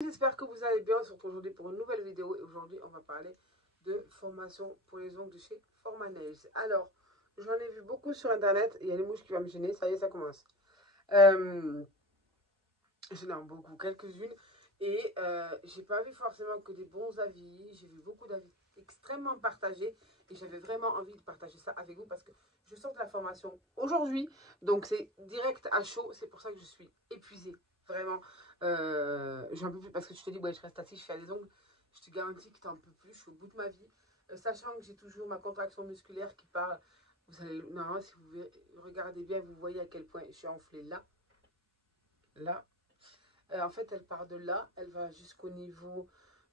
J'espère que vous allez bien. On se retrouve aujourd'hui pour une nouvelle vidéo et aujourd'hui on va parler de formation pour les ongles de chez Forma Nails. Alors, j'en ai vu beaucoup sur internet. Il y a les mouches qui vont me gêner. Ça y est, ça commence. J'en ai beaucoup, quelques-unes. Et j'ai pas vu forcément que des bons avis. J'ai vu beaucoup d'avis extrêmement partagés. Et j'avais vraiment envie de partager ça avec vous parce que je sors de la formation aujourd'hui. Donc c'est direct à chaud. C'est pour ça que je suis épuisée. Vraiment. J'en peux plus parce que tu te dis, ouais, je reste assise, je fais des ongles. Je te garantis que t'en peux plus. Je suis au bout de ma vie. Sachant que j'ai toujours ma contraction musculaire qui parle. Vous allez, non, si vous regardez bien, vous voyez à quel point je suis enflée là. Là. En fait, elle part de là, elle va jusqu'au niveau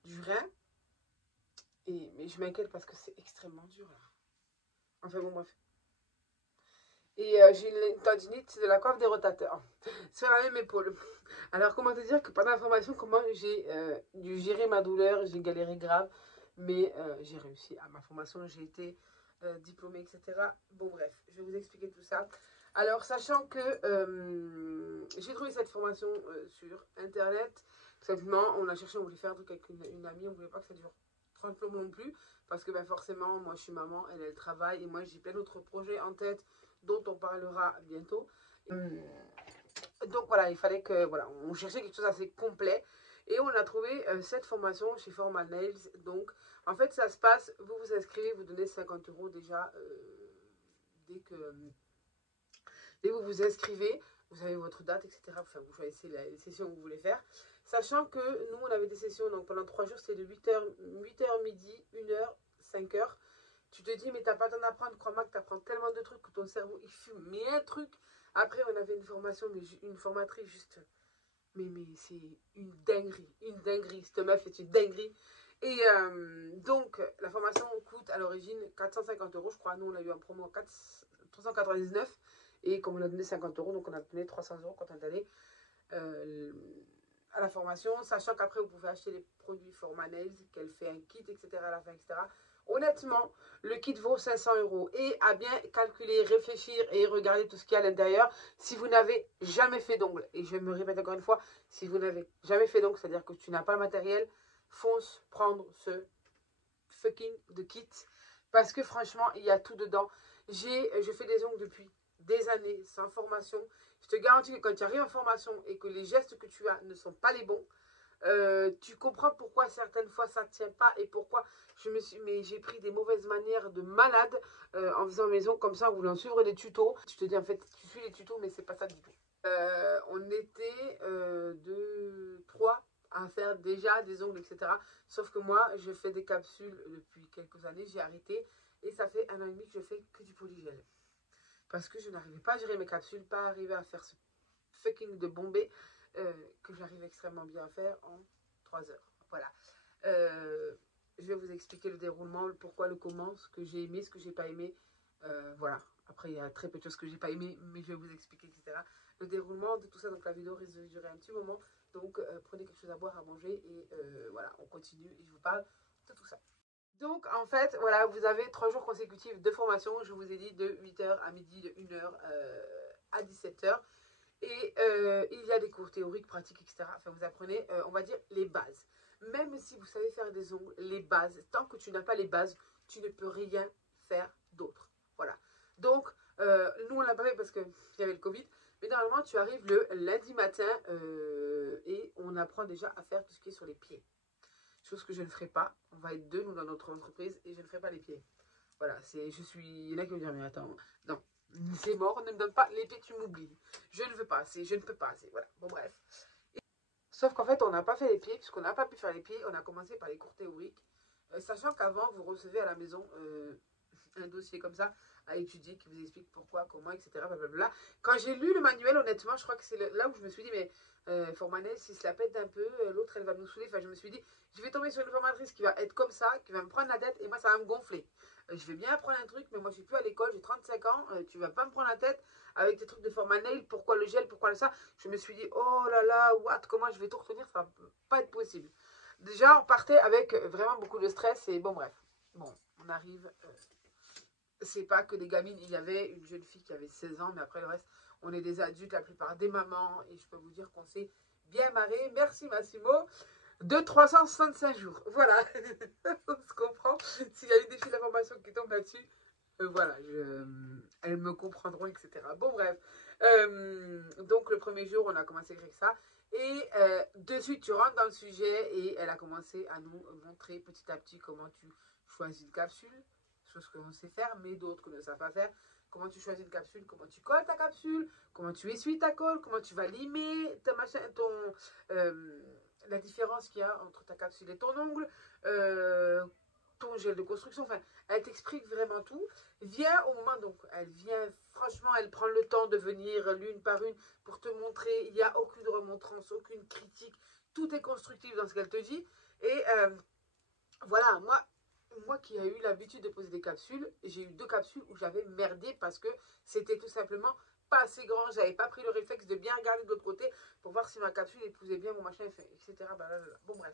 du rein. Mais je m'inquiète parce que c'est extrêmement dur là. Enfin bon, bref. Et j'ai une tendinite de la coiffe des rotateurs sur la même épaule. Alors, comment te dire que pendant la formation, comment j'ai dû gérer ma douleur, j'ai galéré grave, mais j'ai réussi à ma formation, j'ai été diplômée, etc. Bon, bref, je vais vous expliquer tout ça. Alors, sachant que j'ai trouvé cette formation sur internet, simplement, on a cherché, on voulait faire un truc avec une amie, on ne voulait pas que ça dure 30 plombs non plus, parce que ben, forcément, moi je suis maman, elle travaille, et moi j'ai plein d'autres projets en tête dont on parlera bientôt. Donc voilà, il fallait que, voilà, on cherchait quelque chose d'assez complet. Et on a trouvé cette formation chez Forma Nails. Donc, en fait, ça se passe, vous vous inscrivez, vous donnez 50 € déjà dès que vous vous inscrivez. Vous avez votre date, etc. Enfin, vous choisissez les sessions que vous voulez faire. Sachant que nous, on avait des sessions, donc pendant 3 jours, c'était de 8h midi, 1h, 5h. Tu te dis, mais t'as pas le temps d'apprendre, crois-moi que tu apprends tellement de trucs que ton cerveau, il fume. Mais un truc, après, on avait une formation, mais une formatrice juste, mais c'est une dinguerie, cette meuf est une dinguerie. Et donc, la formation coûte à l'origine 450 €, je crois. Nous, on a eu un promo à 399. Et comme on a donné 50 €, donc on a donné 300 € quand on est allé à la formation. Sachant qu'après, vous pouvez acheter les produits Forma Nails, qu'elle fait un kit, etc. à la fin, etc. Honnêtement, le kit vaut 500 € et à bien calculer, réfléchir et regarder tout ce qu'il y a à l'intérieur. Si vous n'avez jamais fait d'ongles, et je me répète encore une fois, si vous n'avez jamais fait d'ongles, c'est-à-dire que tu n'as pas le matériel, fonce prendre ce fucking de kit parce que franchement, il y a tout dedans. Je fais des ongles depuis des années sans formation. Je te garantis que quand tu arrives en formation et que les gestes que tu as ne sont pas les bons, tu comprends pourquoi certaines fois ça ne tient pas et pourquoi j'ai pris des mauvaises manières de malade en faisant mes ongles comme ça, en voulant suivre des tutos. Tu te dis en fait, tu suis les tutos, mais c'est pas ça du tout. On était 2, 3 à faire déjà des ongles, etc. Sauf que moi, je fais des capsules depuis quelques années, j'ai arrêté et ça fait 1 an et demi que je fais que du polygel. Parce que je n'arrivais pas à gérer mes capsules, pas arriver à faire ce fucking de bombé que j'arrive extrêmement bien à faire en 3 heures. Voilà. Je vais vous expliquer le déroulement, le pourquoi, le comment, ce que j'ai aimé, ce que j'ai pas aimé. Voilà. Après, il y a très peu de choses que j'ai pas aimé, mais je vais vous expliquer, etc. Le déroulement de tout ça, donc la vidéo risque de durer un petit moment. Donc, prenez quelque chose à boire, à manger, et voilà, on continue, et je vous parle de tout ça. Donc, en fait, voilà, vous avez 3 jours consécutifs de formation. Je vous ai dit de 8h à midi, de 1h à 17h. Et il y a des cours théoriques, pratiques, etc. Enfin, vous apprenez, on va dire, les bases. Même si vous savez faire des ongles, les bases, tant que tu n'as pas les bases, tu ne peux rien faire d'autre. Voilà. Donc, nous, on l'a pas fait parce qu'il y avait le Covid. Mais normalement, tu arrives le lundi matin et on apprend déjà à faire tout ce qui est sur les pieds. Chose que je ne ferai pas. On va être deux, nous, dans notre entreprise, et je ne ferai pas les pieds. Voilà, il y en a qui vont dire, mais attends, non, c'est mort, ne me donne pas les pieds, tu m'oublies. Je ne veux pas, je ne peux pas, voilà, bon bref. Sauf qu'en fait, on n'a pas fait les pieds, puisqu'on n'a pas pu faire les pieds, on a commencé par les cours théoriques. Sachant qu'avant, vous recevez à la maison un dossier comme ça à étudier qui vous explique pourquoi, comment, etc. Blablabla. Quand j'ai lu le manuel, honnêtement, je crois que c'est là où je me suis dit, mais Formanel, s'il se la pète un peu, l'autre, elle va nous saouler. Enfin, je me suis dit, je vais tomber sur une formatrice qui va être comme ça, qui va me prendre la tête, et moi, ça va me gonfler. Je vais bien apprendre un truc, mais moi, je suis plus à l'école, j'ai 35 ans, tu vas pas me prendre la tête avec tes trucs de Formanel, pourquoi le gel, pourquoi ça. Je me suis dit, oh là là, what, comment je vais tout retenir, ça va pas être possible. Déjà, on partait avec vraiment beaucoup de stress, et bon, bref. Bon, on arrive... c'est pas que des gamines, il y avait une jeune fille qui avait 16 ans, mais après le reste, on est des adultes, la plupart des mamans, et je peux vous dire qu'on s'est bien marré. Merci Massimo. de 365 jours. Voilà. On se comprend. S'il y a eu des filles d'information qui tombent là-dessus, voilà, elles me comprendront, etc. Bon, bref. Donc, le premier jour, on a commencé avec ça. Et de suite, tu rentres dans le sujet et elle a commencé à nous montrer petit à petit comment tu choisis une capsule, chose que l'on sait faire, mais d'autres que ne savent pas faire. Comment tu choisis une capsule, comment tu colles ta capsule, comment tu essuies ta colle, comment tu vas limer ta machin, la différence qu'il y a entre ta capsule et ton ongle, ton gel de construction. Enfin, elle t'explique vraiment tout. Vient au moment, donc, elle vient, franchement, elle prend le temps de venir l'une par une pour te montrer. Il n'y a aucune remontrance, aucune critique. Tout est constructif dans ce qu'elle te dit. Et voilà, moi qui ai eu l'habitude de poser des capsules, j'ai eu 2 capsules où j'avais merdé parce que c'était tout simplement pas assez grand. J'avais pas pris le réflexe de bien regarder de l'autre côté pour voir si ma capsule épousait bien mon machin, etc. Bon, bref.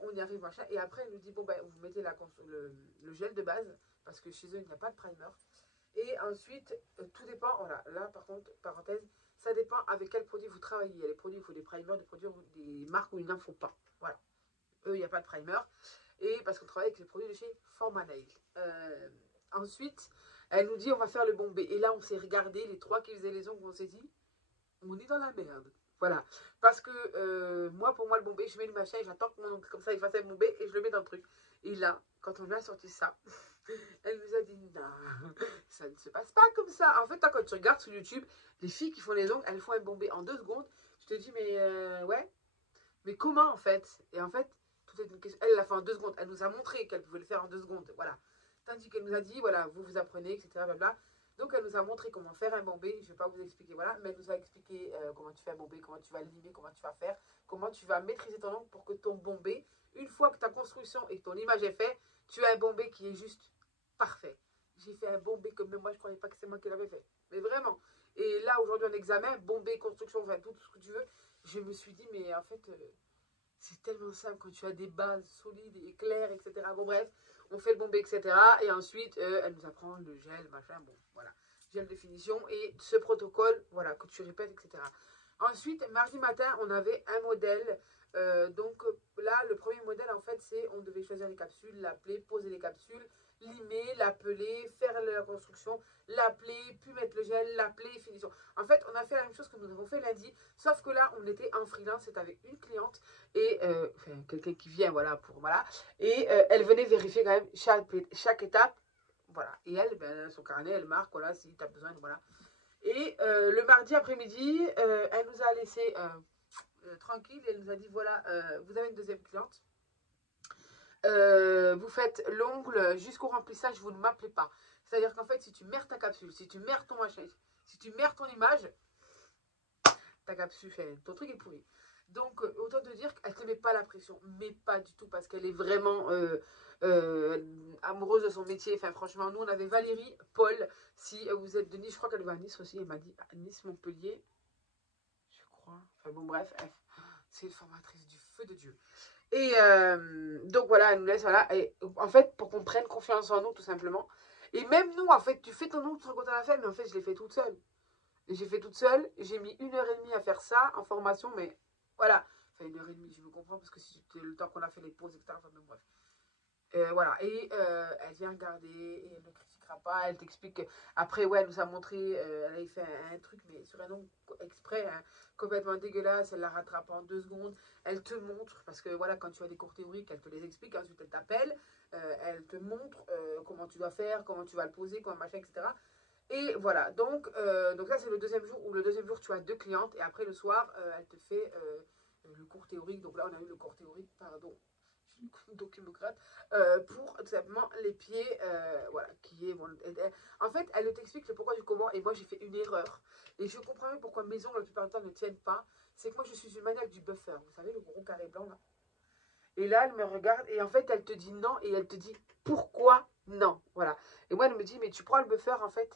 On y arrive, machin. Et après, elle nous dit, bon, ben, vous mettez le gel de base, parce que chez eux, il n'y a pas de primer. Et ensuite, tout dépend, voilà, là, par contre, parenthèse, ça dépend avec quel produit vous travaillez. Il y a des produits où il faut des primers, des produits, des marques où il n'en faut pas. Voilà. Eux, il n'y a pas de primer. Et parce qu'on travaille avec les produits de chez Forma Nail. Ensuite, elle nous dit, on va faire le bombé. Et là, on s'est regardé, les 3 qui faisaient les ongles, on s'est dit, on est dans la merde. Voilà. Parce que moi, pour moi, le bombé, je mets le machin et j'attends que mon oncle, comme ça, il fasse un bombé et je le mets dans le truc. Et là, quand on lui a sorti ça, elle nous a dit, non, ça ne se passe pas comme ça. En fait, quand tu regardes sur YouTube, les filles qui font les ongles, elles font un bombé en 2 secondes. Je te dis, mais ouais, mais comment en fait? Et en fait, tout est une question. Elle l'a fait en 2 secondes. Elle nous a montré qu'elle pouvait le faire en 2 secondes. Voilà. Tandis qu'elle nous a dit, voilà, vous apprenez, etc. Blabla. Donc, elle nous a montré comment faire un bombé. Je ne vais pas vous expliquer, voilà. Mais elle nous a expliqué comment tu fais un bombé, comment tu vas limer, comment tu vas faire, comment tu vas maîtriser ton ongle pour que ton bombé, une fois que ta construction et que ton image est faite, tu as un bombé qui est juste parfait. J'ai fait un bombé comme même moi, je ne croyais pas que c'est moi qui l'avais fait. Mais vraiment. Et là, aujourd'hui, en examen, bombé, construction, enfin, tout ce que tu veux, je me suis dit, mais en fait, c'est tellement simple quand tu as des bases solides et claires, etc. Bon, bref, on fait le bombé, etc. Et ensuite, elle nous apprend le gel, machin, bon, voilà. Gel de finition et ce protocole, voilà, que tu répètes, etc. Ensuite, mardi matin, on avait un modèle. Donc là, le premier modèle, en fait, c'est on devait choisir les capsules, l'appeler, poser les capsules, limer, l'appeler, faire la construction, l'appeler, puis mettre le gel, l'appeler, finition. En fait, on a fait la même chose que nous avons fait lundi, sauf que là, on était en freelance, c'était avec une cliente et enfin, quelqu'un qui vient, voilà, pour voilà. Et elle venait vérifier quand même chaque étape, voilà. Et elle, ben, son carnet, elle marque, voilà, si tu as besoin, voilà. Et le mardi après-midi, elle nous a laissé tranquille. Elle nous a dit voilà, vous avez une deuxième cliente. Vous faites l'ongle jusqu'au remplissage, vous ne m'appelez pas. C'est-à-dire qu'en fait, si tu merdes ta capsule, si tu merdes ton machin, si tu merdes ton image, ta capsule, ton truc est pourri. Donc, autant te dire qu'elle ne te met pas la pression, mais pas du tout, parce qu'elle est vraiment amoureuse de son métier. Enfin, franchement, nous, on avait Valérie, Paul, si vous êtes de Nice, je crois qu'elle va à Nice aussi, elle m'a dit Nice, Montpellier, je crois. Enfin, bon, bref, c'est une formatrice du feu de Dieu. Et donc, voilà, elle nous laisse, voilà, et en fait, pour qu'on prenne confiance en nous, tout simplement. Et même nous, en fait, tu fais ton nom, tu te rends compte à la fin, mais en fait, je l'ai fait toute seule. J'ai fait toute seule. J'ai mis 1h30 à faire ça en formation, mais voilà. Enfin, 1h30, je me comprends, parce que c'était le temps qu'on a fait les pauses, etc. Enfin, même bref. Voilà. Et elle vient regarder et elle ne critiquera pas. Elle t'explique. Après, ouais, elle nous a montré. Elle avait fait un truc, mais sur un nom exprès, hein, complètement dégueulasse. Elle la rattrape en 2 secondes. Elle te montre, parce que voilà, quand tu as des cours théoriques, elle te les explique. Ensuite, elle t'appelle. Elle te montre comment tu dois faire, comment tu vas le poser, comment machin, etc. Et voilà, donc ça c'est le deuxième jour, où le deuxième jour tu as 2 clientes et après le soir elle te fait le cours théorique. Donc là on a eu le cours théorique, pardon, donc il me gratte, pour tout simplement les pieds, voilà, qui est, bon, en fait elle t'explique le pourquoi du comment et moi j'ai fait une erreur et je comprends même pourquoi mes ongles la plupart du temps ne tiennent pas. C'est que moi je suis une maniaque du buffer, vous savez le gros carré blanc là. Et là, elle me regarde et en fait, elle te dit non et elle te dit pourquoi non. Voilà. Et moi, elle me dit, mais tu prends le buffer en fait.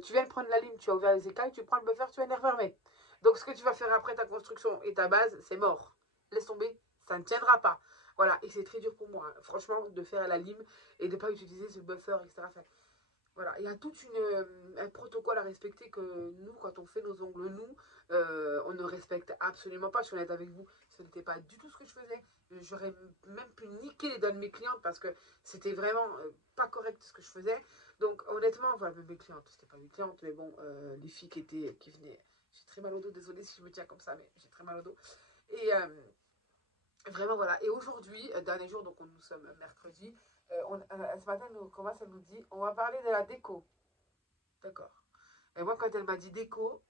Tu viens de prendre la lime, tu as ouvert les écailles, tu prends le buffer, tu viens de les refermer. Donc, ce que tu vas faire après ta construction et ta base, c'est mort. Laisse tomber, ça ne tiendra pas. Voilà. Et c'est très dur pour moi, hein, franchement, de faire la lime et de ne pas utiliser ce buffer, etc. Enfin, voilà, il y a tout un protocole à respecter que nous, quand on fait nos ongles, nous, on ne respecte absolument pas. Je suis honnête avec vous, ce n'était pas du tout ce que je faisais. J'aurais même pu niquer les dents de mes clientes parce que c'était vraiment pas correct ce que je faisais. Donc honnêtement, voilà, mes clientes, c'était pas mes clientes, mais bon, les filles qui venaient, j'ai très mal au dos, désolée si je me tiens comme ça, mais j'ai très mal au dos. Et vraiment voilà. Et aujourd'hui, dernier jour, donc nous sommes mercredi, ce matin, elle nous commence, elle nous dit, on va parler de la déco. D'accord. Et moi, quand elle m'a dit déco,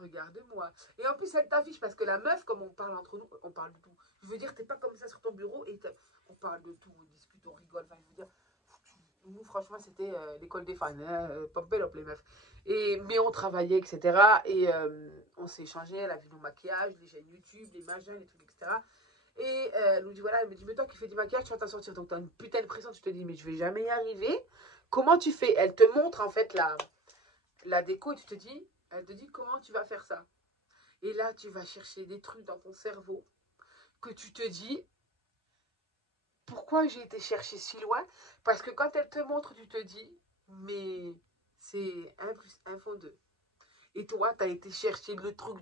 regarde-moi. Et en plus, elle t'affiche parce que la meuf, comme on parle entre nous, on parle de tout. Je veux dire, t'es pas comme ça sur ton bureau et on parle de tout, on discute, on rigole. Enfin, je veux dire, nous, franchement, c'était l'école des fans, hein, pop up les meufs. Mais on travaillait, etc. Et on s'est échangé, elle a vu nos maquillages, les chaînes YouTube, les machins, les trucs, etc. Et elle nous dit, voilà, elle me dit, mais toi qui fais du maquillage, tu vas t'en sortir. Donc, tu as une putain de pression, tu te dis, mais je vais jamais y arriver. Comment tu fais? Elle te montre, en fait, la déco et tu te dis, elle te dit, comment tu vas faire ça? Et là, tu vas chercher des trucs dans ton cerveau que tu te dis, pourquoi j'ai été chercher si loin? Parce que quand elle te montre, tu te dis, mais c'est 1 plus 1 font 2. Et toi, tu as été chercher le truc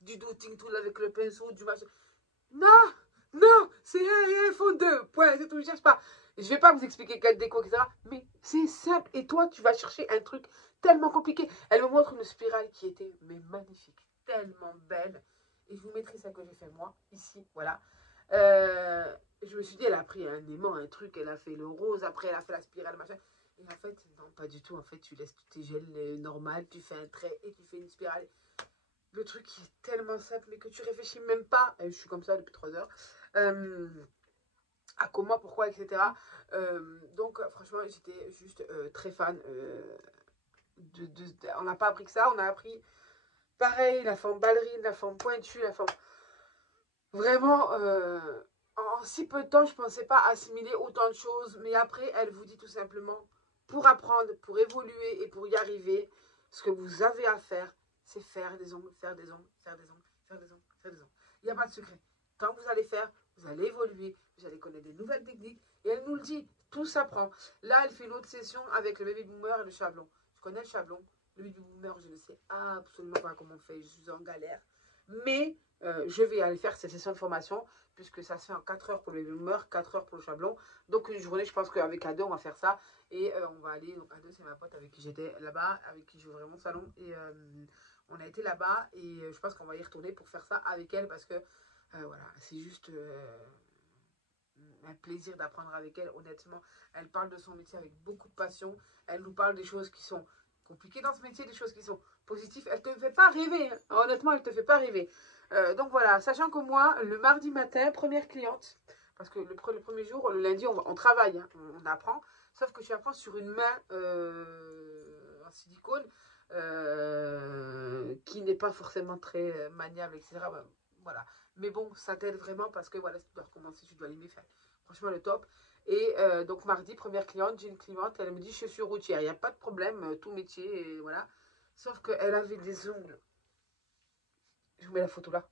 du dotting tool avec le pinceau, du machin. Non, non, c'est 1 et 1 font 2. Point, c'est tout, je cherche pas. Je vais pas vous expliquer quelle déco, etc. Mais c'est simple. Et toi, tu vas chercher un truc tellement compliqué. Elle me montre une spirale qui était mais magnifique, tellement belle. Et je vous mettrai celle que j'ai fait moi, ici, voilà. Je me suis dit, elle a pris un aimant, un truc, elle a fait le rose, après elle a fait la spirale, machin. Et en fait, non, pas du tout. En fait, tu laisses tes gels normales, tu fais un trait et tu fais une spirale. Le truc qui est tellement simple, mais que tu réfléchis même pas. Et je suis comme ça depuis 3 heures. À comment, pourquoi, etc. Donc, franchement, j'étais juste très fan. On n'a pas appris que ça, on a appris pareil, la forme ballerine, la forme pointue, la forme. Vraiment, en si peu de temps, je ne pensais pas assimiler autant de choses. Mais après, elle vous dit tout simplement, pour apprendre, pour évoluer et pour y arriver, ce que vous avez à faire, c'est faire des ongles, faire des ongles, faire des ongles, faire des ongles, faire des ongles. Il n'y a pas de secret. Quand vous allez faire, vous allez évoluer, vous allez connaître des nouvelles techniques. Et elle nous le dit, tout s'apprend. Là, elle fait une autre session avec le baby boomer et le chablon. Je connais le chablon. Le baby boomer, je ne sais absolument pas comment on fait. Je suis en galère. Mais je vais aller faire cette session de formation puisque ça se fait en 4 heures pour le boomer, 4 heures pour le chablon. Donc une journée, je pense qu'avec Ado, on va faire ça. Et on va aller, donc Ado, c'est ma pote avec qui j'étais là-bas, avec qui je jouais mon salon. Et on a été là-bas et je pense qu'on va y retourner pour faire ça avec elle parce que voilà, c'est juste un plaisir d'apprendre avec elle. Honnêtement, elle parle de son métier avec beaucoup de passion. Elle nous parle des choses qui sont compliquées dans ce métier, des choses qui sont positives. Elle ne te fait pas rêver. Hein. Honnêtement, elle ne te fait pas rêver. Donc voilà, sachant que moi, le mardi matin, première cliente, parce que le premier jour, le lundi, on travaille, hein, on apprend. Sauf que tu apprends sur une main en silicone qui n'est pas forcément très maniable, etc. Voilà. Mais bon, ça t'aide vraiment parce que voilà, si tu dois recommencer, tu dois l'aimer faire. Franchement, le top. Et donc, mardi, première cliente, j'ai une cliente, elle me dit, je suis routière, il n'y a pas de problème, tout métier, et voilà. Sauf qu'elle avait des ongles. Je vous mets la photo là.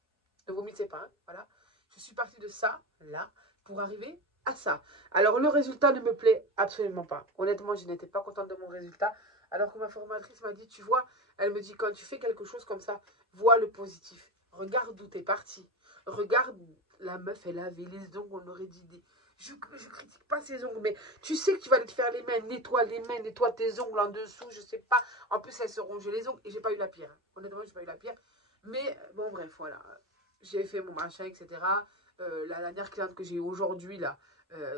Ne vomissez pas, hein, voilà. Je suis partie de ça, là, pour arriver à ça. Alors, le résultat ne me plaît absolument pas. Honnêtement, je n'étais pas contente de mon résultat. Alors que ma formatrice m'a dit, tu vois, elle me dit, quand tu fais quelque chose comme ça, vois le positif. Regarde d'où t'es parti. Regarde, la meuf, elle avait les ongles, on aurait dit des... Je critique pas ses ongles, mais tu sais que tu vas aller te faire les mains, nettoie tes ongles en dessous, je sais pas. En plus, elle se rongeait les ongles et j'ai pas eu la pire. Hein. Honnêtement, j'ai pas eu la pire. Mais bon, bref, voilà. J'ai fait mon machin, etc. La dernière cliente que j'ai aujourd'hui, là,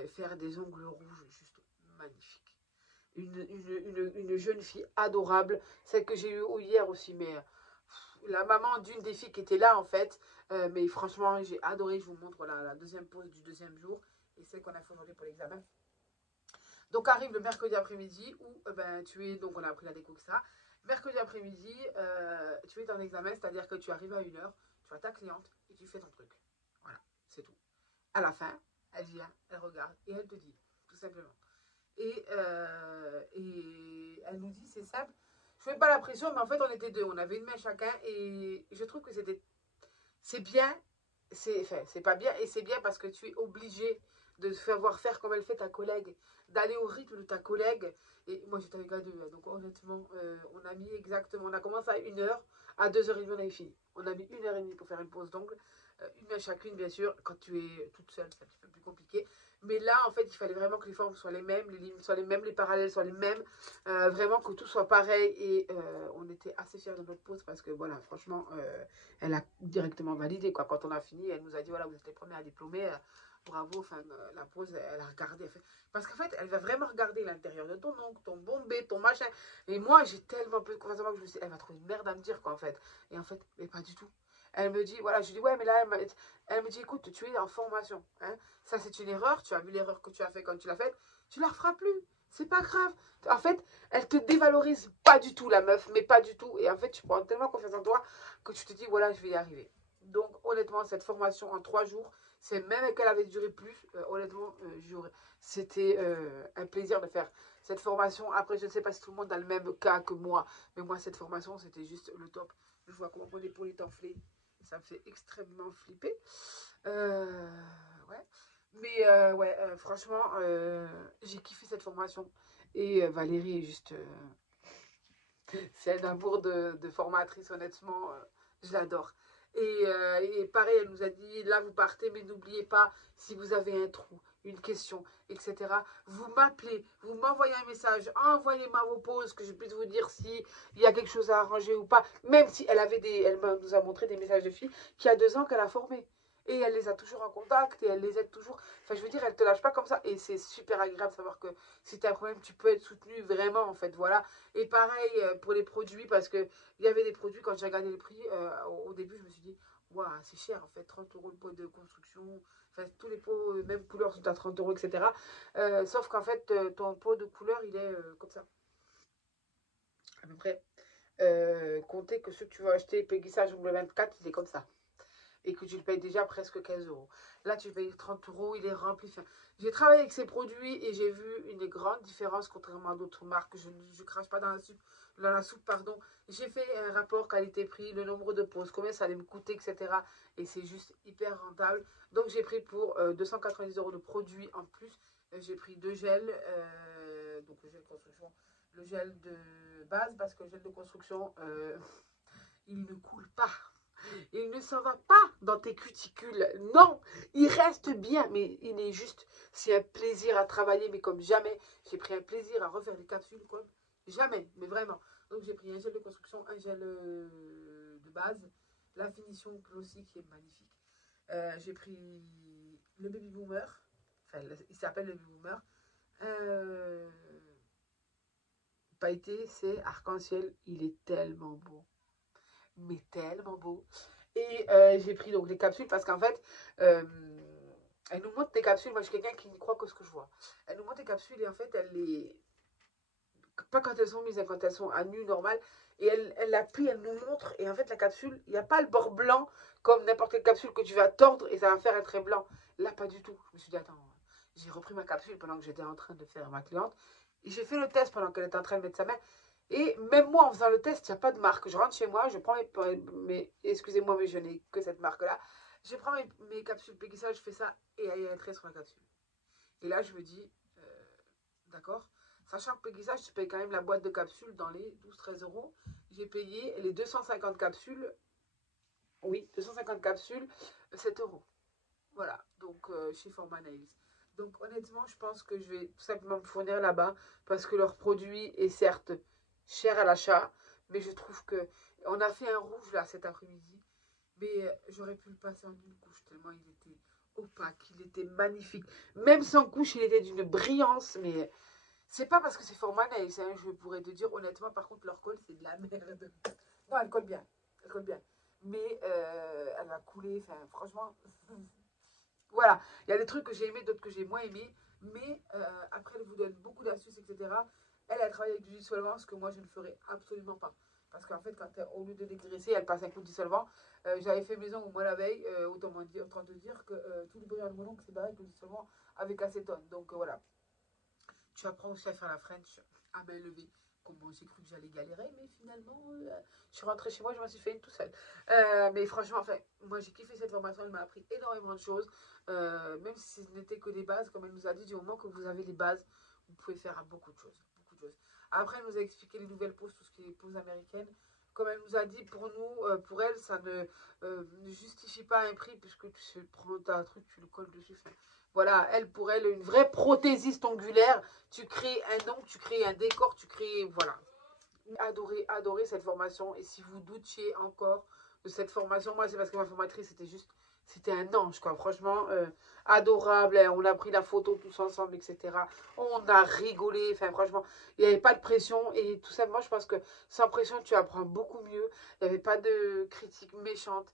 faire des ongles rouges, juste magnifique. Une jeune fille adorable, celle que j'ai eue hier aussi, mais la maman d'une des filles qui était là, en fait. Mais franchement, j'ai adoré. Je vous montre la deuxième pause du deuxième jour et celle qu'on a fait aujourd'hui pour l'examen. Donc arrive le mercredi après-midi où tu es, donc on a appris la déco, etc. Mercredi après-midi, tu es en examen, c'est-à-dire que tu arrives à 1 heure, tu as ta cliente et tu fais ton truc. Voilà, c'est tout. À la fin, elle vient, elle regarde et elle te dit, tout simplement. Et elle nous dit, c'est simple, je ne fais pas la pression, mais en fait on était deux, on avait une main chacun et je trouve que c'est bien, c'est pas bien et c'est bien parce que tu es obligé de savoir faire comme elle fait ta collègue, d'aller au rythme de ta collègue. Et moi, j'étais avec A2, hein, donc honnêtement, on a mis exactement, on a commencé à 1 heure, à 2h30, on avait fini. On a mis 1h30 pour faire une pause d'ongle, une main chacune, bien sûr. Quand tu es toute seule, c'est un petit peu plus compliqué. Mais là, en fait, il fallait vraiment que les formes soient les mêmes, les lignes soient les mêmes, les parallèles soient les mêmes, vraiment que tout soit pareil. Et on était assez fiers de notre pause parce que, voilà, franchement, elle a directement validé, quoi. Quand on a fini, elle nous a dit, voilà, vous êtes les premiers à diplômer, bravo. Enfin, la pause, elle a regardé. Parce qu'en fait, elle va vraiment regarder l'intérieur de ton ongle, ton bombé, ton machin. Et moi, j'ai tellement peu de confiance en moi que je me suis dit, elle va trouver une merde à me dire, quoi, en fait. Et en fait, mais pas du tout. Elle me dit, voilà, je lui dis, ouais, mais là, elle me dit, écoute, tu es en formation, hein. Ça, c'est une erreur. Tu as vu l'erreur que tu as fait quand tu l'as faite. Tu la referas plus. C'est pas grave. En fait, elle te dévalorise pas du tout, la meuf, mais pas du tout. Et en fait, tu prends tellement confiance en toi que tu te dis, voilà, je vais y arriver. Donc, honnêtement, cette formation en 3 jours, c'est même qu'elle avait duré plus, honnêtement, c'était un plaisir de faire cette formation. Après, je ne sais pas si tout le monde a le même cas que moi, mais moi, cette formation, c'était juste le top. Je vois comment mon épaule est enflée. Ça me fait extrêmement flipper. Ouais. Mais ouais, franchement, j'ai kiffé cette formation. Et Valérie est juste... c'est un amour de formatrice, honnêtement. Je l'adore. Et pareil, elle nous a dit, là vous partez, mais n'oubliez pas, si vous avez un trou, une question, etc., vous m'appelez, vous m'envoyez un message, envoyez-moi vos pauses, que je puisse vous dire si il y a quelque chose à arranger ou pas. Même si elle nous a montré des messages de filles qui a 2 ans qu'elle a formé. Et elle les a toujours en contact et elle les aide toujours. Enfin, je veux dire, elle te lâche pas comme ça. Et c'est super agréable de savoir que si tu as un problème, tu peux être soutenu vraiment, en fait. Voilà. Et pareil pour les produits, parce qu'il y avait des produits, quand j'ai regardé le prix, au début, je me suis dit, waouh, c'est cher, en fait, 30 euros le pot de construction. Enfin, tous les pots, même couleur, sont à 30 euros, etc. Sauf qu'en fait, ton pot de couleur, il est comme ça, à peu près. Comptez que ceux que tu vas acheter, Peggy Sage W24, il est comme ça et que tu le payes déjà presque 15 euros. Là, tu payes 30 euros, il est rempli. Enfin, j'ai travaillé avec ces produits et j'ai vu une grande différence contrairement à d'autres marques. Je ne crache pas dans la soupe, pardon. J'ai fait un rapport qualité-prix, le nombre de pauses, combien ça allait me coûter, etc. Et c'est juste hyper rentable. Donc, j'ai pris pour 290 euros de produits en plus. J'ai pris 2 gels, donc le gel de construction, le gel de base, parce que le gel de construction, il ne coule pas. Il ne s'en va pas dans tes cuticules. Non, il reste bien, mais il est juste, c'est un plaisir à travailler, mais comme jamais. J'ai pris un plaisir à refaire les capsules, comme jamais, mais vraiment. Donc j'ai pris un gel de construction, un gel de base, la finition glossy qui est magnifique. J'ai pris le Baby Boomer, enfin il s'appelle le Baby Boomer. Euh, Pailleté, c'est arc-en-ciel, il est tellement beau, mais tellement beau. Et j'ai pris donc les capsules parce qu'en fait, euh, elle nous montre des capsules. Moi, je suis quelqu'un qui ne croit que ce que je vois. Elle nous montre des capsules et en fait, elle les. Pas quand elles sont mises, hein, quand elles sont à nu normal. Et elle l'appuie, elle nous montre. Et en fait, la capsule, il n'y a pas le bord blanc comme n'importe quelle capsule que tu vas tordre et ça va faire un trait blanc. Là, pas du tout. Je me suis dit, attends, j'ai repris ma capsule pendant que j'étais en train de faire ma cliente. Et j'ai fait le test pendant qu'elle était en train de mettre sa main. Et même moi, en faisant le test, il n'y a pas de marque. Je rentre chez moi, je prends excusez-moi, mais je n'ai que cette marque-là. Je prends mes capsules Pegisa, je fais ça et il y a un trait sur la capsule. Et là, je me dis, d'accord, sachant que Pegisa, je paye quand même la boîte de capsules dans les 12-13 euros. J'ai payé les 250 capsules, oui, 250 capsules, 7 euros. Voilà, donc chez Forma Nails. Donc honnêtement, je pense que je vais tout simplement me fournir là-bas parce que leur produit est certes cher à l'achat, mais je trouve que on a fait un rouge là cet après-midi, mais j'aurais pu le passer en une couche tellement il était opaque, il était magnifique. Même sans couche, il était d'une brillance, mais c'est pas parce que c'est Forma Nails, hein, je pourrais te dire honnêtement, par contre leur colle c'est de la merde. Non, elle colle bien, elle colle bien. Mais elle va couler, enfin franchement, voilà, il y a des trucs que j'ai aimés, d'autres que j'ai moins aimés. Mais après, elle vous donne beaucoup d'astuces, etc. Elle travaille avec du dissolvant, ce que moi, je ne ferais absolument pas. Parce qu'en fait, au lieu de dégraisser, elle passe un coup de dissolvant. J'avais fait maison au mois la veille, autant te dire que tout le brillant de mon oncle, c'est pareil que le dissolvant avec acétone. Donc voilà, tu apprends aussi à faire la French à main levée. comment j'ai cru que j'allais galérer, mais finalement, je suis rentrée chez moi, je m'en suis fait une tout seule. Mais franchement, enfin, moi j'ai kiffé cette formation, elle m'a appris énormément de choses, même si ce n'était que des bases, comme elle nous a dit, du moment que vous avez les bases, vous pouvez faire beaucoup de choses, beaucoup de choses. Après, elle nous a expliqué les nouvelles poses, tout ce qui est poses américaines. Comme elle nous a dit, pour nous, pour elle, ça ne justifie pas un prix, puisque tu prends un truc, tu le colles dessus. Enfin, voilà, elle, pour elle, une vraie prothésiste ongulaire, tu crées un ongle, tu crées un décor, tu crées, voilà. Adoré, adoré cette formation. Et si vous doutiez encore de cette formation, moi, c'est parce que ma formatrice, c'était juste, c'était un ange, quoi. Franchement, adorable. On a pris la photo tous ensemble, etc. On a rigolé. Enfin, franchement, il n'y avait pas de pression. Et tout simplement, je pense que sans pression, tu apprends beaucoup mieux. Il n'y avait pas de critiques méchantes.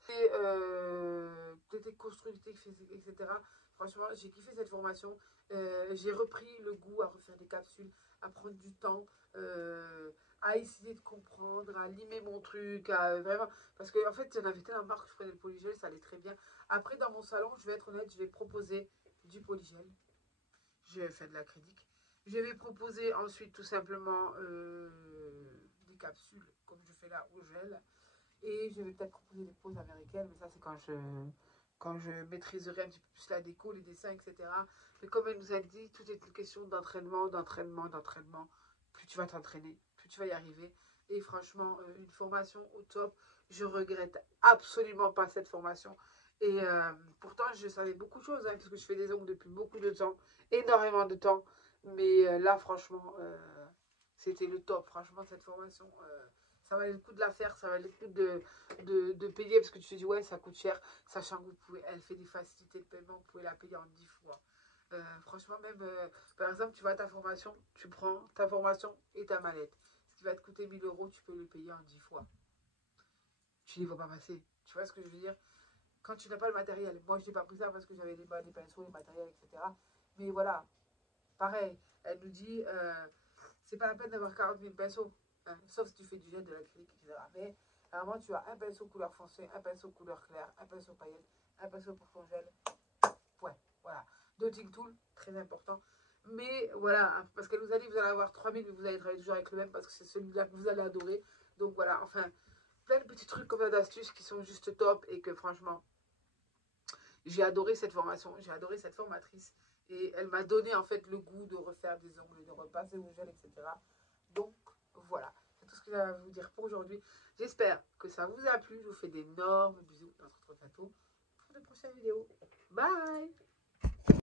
C'était constructif, etc. Franchement, j'ai kiffé cette formation. J'ai repris le goût à refaire des capsules, à prendre du temps. À essayer de comprendre, à limer mon truc, à vraiment... Parce que en fait, j'en avais tellement marre que je prenais le polygel, ça allait très bien. Après, dans mon salon, je vais être honnête, je vais proposer du polygel. Je vais faire de l'acrylique. Je vais proposer ensuite tout simplement des capsules, comme je fais là au gel. Et je vais peut-être proposer des poses américaines, mais ça c'est quand je maîtriserai un petit peu plus la déco, les dessins, etc. Mais comme elle nous a dit, tout est une question d'entraînement, d'entraînement, d'entraînement. Plus tu vas t'entraîner, plus tu vas y arriver. Et franchement, une formation au top. Je regrette absolument pas cette formation. Et pourtant, je savais beaucoup de choses, hein, parce que je fais des ongles depuis beaucoup de temps, énormément de temps. Mais là, franchement, c'était le top. Franchement, cette formation, ça valait le coup de la faire, ça valait le coup de payer, parce que tu te dis, ouais, ça coûte cher, sachant que vous pouvez, elle fait des facilités de paiement, vous pouvez la payer en 10 fois. Franchement, même, par exemple, tu vas à ta formation, tu prends ta formation et ta mallette. Ce qui va te coûter 1000 euros, tu peux le payer en 10 fois. Tu ne les vois pas passer. Tu vois ce que je veux dire? Quand tu n'as pas le matériel. Moi, je n'ai pas pris ça parce que j'avais les pinceaux, les matériels, etc. Mais voilà, pareil, elle nous dit, c'est pas la peine d'avoir 40 000 pinceaux, hein, sauf si tu fais du gel, de l'acrylique, etc. Mais à un moment, tu as un pinceau couleur foncé, un pinceau couleur claire, un pinceau paillette, un pinceau pour ton gel. Ouais, voilà. Dotting tool, très important. Mais voilà, hein, parce qu'elle nous a dit, vous allez avoir 3000, mais vous allez travailler toujours avec le même parce que c'est celui-là que vous allez adorer. Donc voilà, enfin, plein de petits trucs comme ça d'astuces qui sont juste top et que franchement, j'ai adoré cette formation, j'ai adoré cette formatrice. Et elle m'a donné en fait le goût de refaire des ongles, de repasser au gel, etc. Donc voilà, c'est tout ce que j'avais à vous dire pour aujourd'hui. J'espère que ça vous a plu. Je vous fais d'énormes bisous. On se retrouve bientôt pour de prochaines vidéos. Bye!